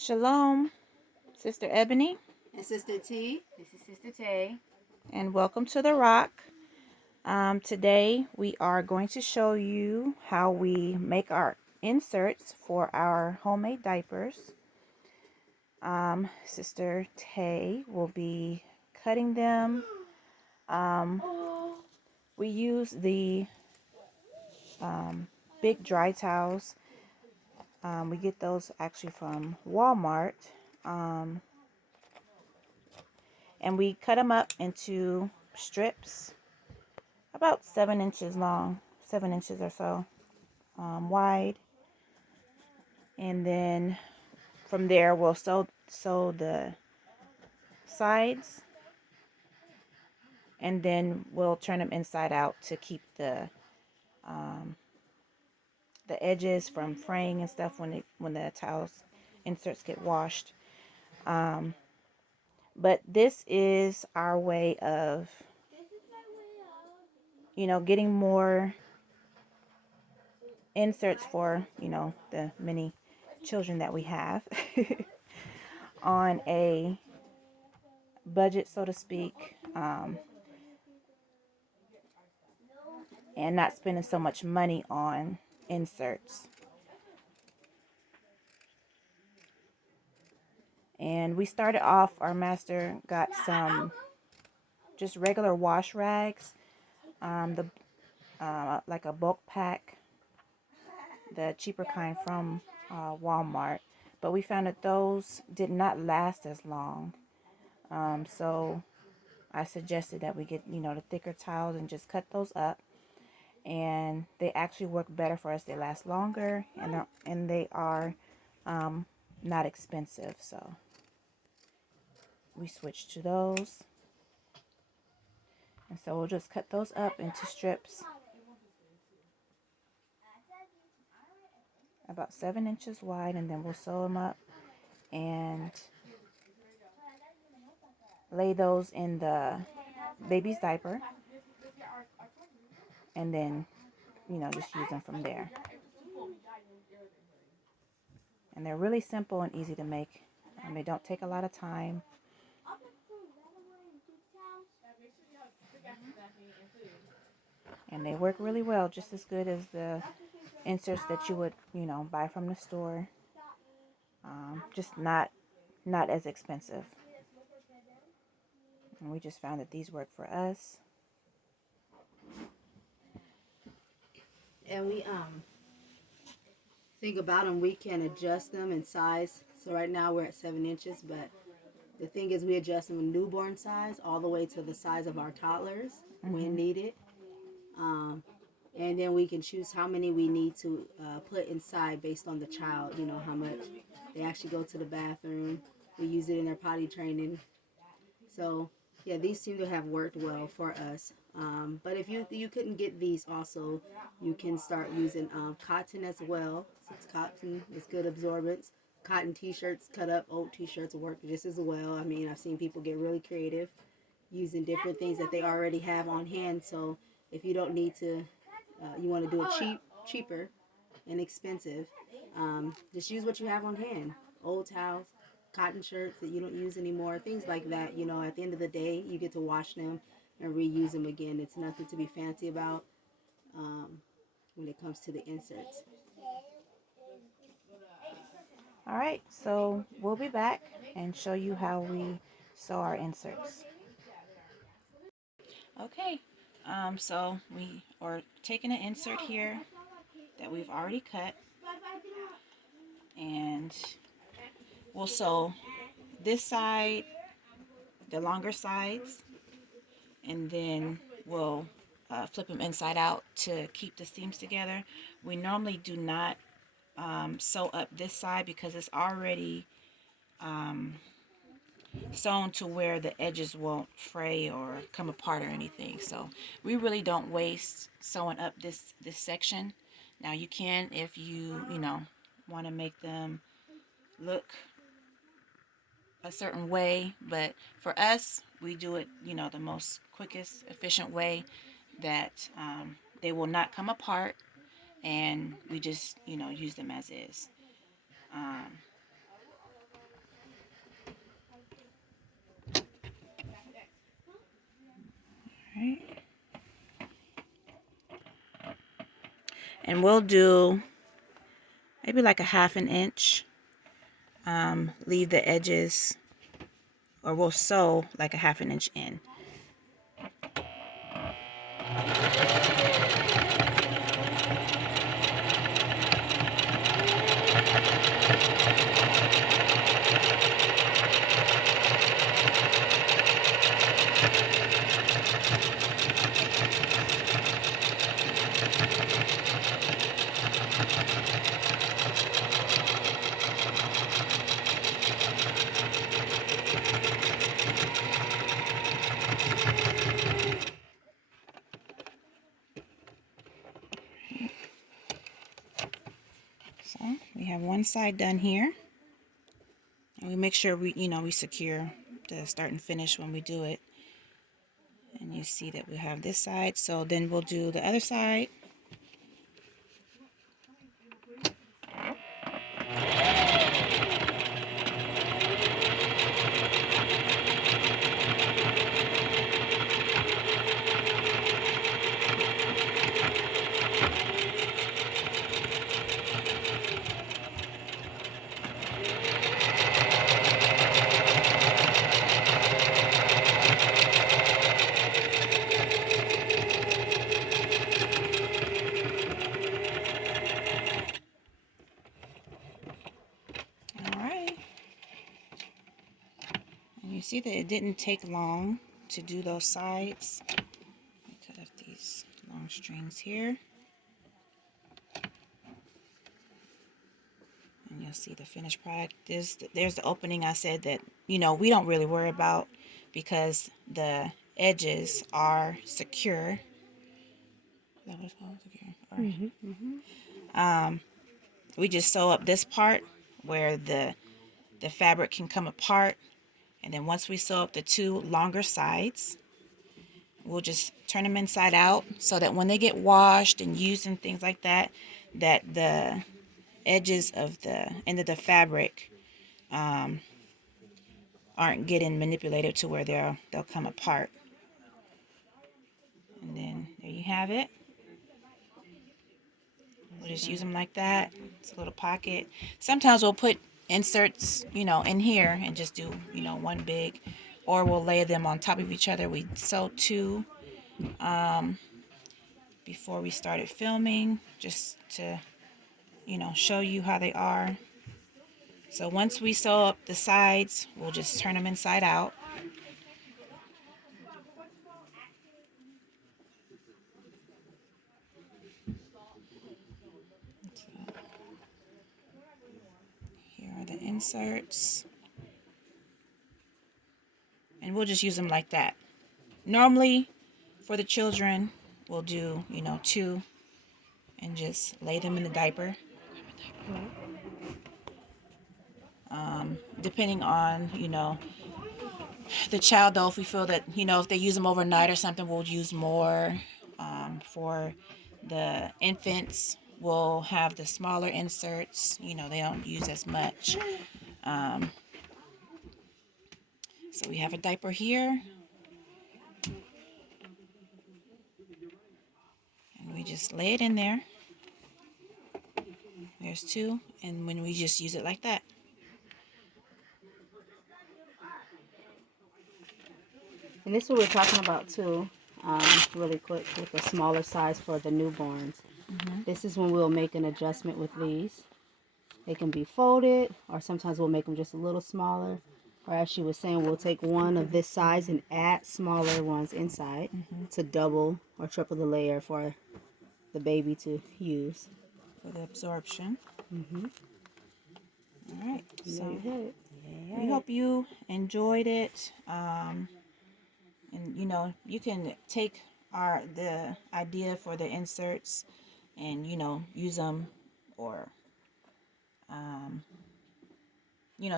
Shalom, Sister Ebony, And Sister T. This is Sister Tay. and welcome to the Rock. Today we are going to show you how we make our inserts for our homemade diapers. Sister Tay will be cutting them. Um, we use the big dry towels. We get those actually from Walmart. Um, and we cut them up into strips about 7 inches long, 7 inches or so wide. And then from there we'll sew the sides, and then we'll turn them inside out to keep um, the edges from fraying and stuff when the towels inserts get washed. Um, but this is our way of getting more inserts for the many children that we have on a budget, so to speak, and not spending so much money on inserts. And we started off, our master got some just regular wash rags, the like a bulk pack, the cheaper kind from Walmart. But we found that those did not last as long. So I suggested that we get, the thicker towels and just cut those up. And they actually work better for us. They last longer, and they are not expensive. So we switched to those. And so we'll just cut those up into strips about 7 inches wide, and then we'll sew them up and lay those in the baby's diaper, and then just use them from there. And they're really simple and easy to make. They don't take a lot of time. And they work really well, just as good as the inserts that you would, buy from the store. Just not as expensive. And we just found that these work for us. And we think about them, we can adjust them in size. So right now we're at 7 inches, but the thing is we adjust them in newborn size all the way to the size of our toddlers when needed. And then we can choose how many we need to put inside based on the child, how much they actually go to the bathroom. We use it in their potty training. So yeah, these seem to have worked well for us. But if you couldn't get these, also you can start using cotton as well. Since cotton is good absorbents. Cotton t-shirts, cut up old t-shirts work just as well. I mean, I've seen people get really creative using different things that they already have on hand. So if you don't need to, you want to do it cheaper, inexpensive, just use what you have on hand. Old towels, cotton shirts that you don't use anymore, things like that. At the end of the day, you get to wash them and reuse them again. It's nothing to be fancy about when it comes to the inserts. All right, so we'll be back and show you how we sew our inserts. Okay, so we are taking an insert here that we've already cut, and we'll sew this side, the longer sides, and then we'll flip them inside out to keep the seams together. We normally do not sew up this side because it's already sewn to where the edges won't fray or come apart or anything. So we really don't waste sewing up this section. Now you can, if you want to make them look a certain way, but for us, we do it the most quickest, efficient way that they will not come apart, and we just use them as is. And we'll do maybe like a 1/2 inch. Leave the edges, or we'll sew like a 1/2 inch in. So we have one side done here, and we make sure we secure the start and finish when we do it. And you see that we have this side, so then we'll do the other side. All right. And you see that it didn't take long to do those sides. Cut off these long strings here. And you'll see the finished product. There's the opening I said that, we don't really worry about because the edges are secure. Is that what it's called? Secure? We just sew up this part where the fabric can come apart. And then once we sew up the two longer sides, we'll just turn them inside out so that when they get washed and used and things like that, that the edges of the end of the fabric aren't getting manipulated to where they'll come apart. And then there you have it. We'll just use them like that. It's a little pocket. Sometimes we'll put inserts, in here and just do, one big, or we'll lay them on top of each other. We sewed two before we started filming, just to, show you how they are. So once we sew up the sides, we'll just turn them inside out. Here are the inserts. And we'll just use them like that. Normally, for the children, we'll do, two and just lay them in the diaper. Depending on, the child, though, if we feel that, if they use them overnight or something, we'll use more. For the infants, we'll have the smaller inserts. They don't use as much. So we have a diaper here. And we just lay it in there. There's two. And when we just use it like that. And this is what we're talking about too, really quick, with the smaller size for the newborns. This is when we'll make an adjustment with these. They can be folded, or sometimes we'll make them just a little smaller. Or as she was saying, we'll take one of this size and add smaller ones inside to double or triple the layer for the baby to use. For the absorption. All right. So Yeah. we hope you enjoyed it. And you can take the idea for the inserts and use them, or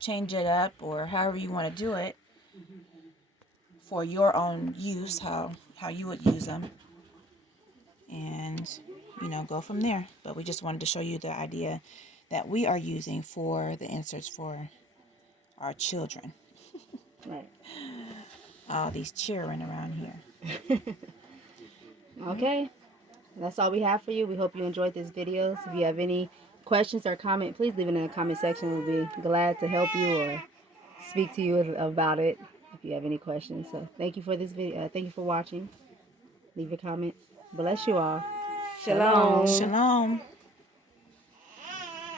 change it up, or however you want to do it for your own use, how you would use them, and go from there. But we just wanted to show you the idea that we are using for the inserts for our children. Right. All these cheering around here. Okay. That's all we have for you. We hope you enjoyed this video. So if you have any questions or comment, please leave it in the comment section. We'll be glad to help you or speak to you about it if you have any questions. So thank you for this video. Thank you for watching. Leave your comments. Bless you all. Shalom. Shalom. Shalom.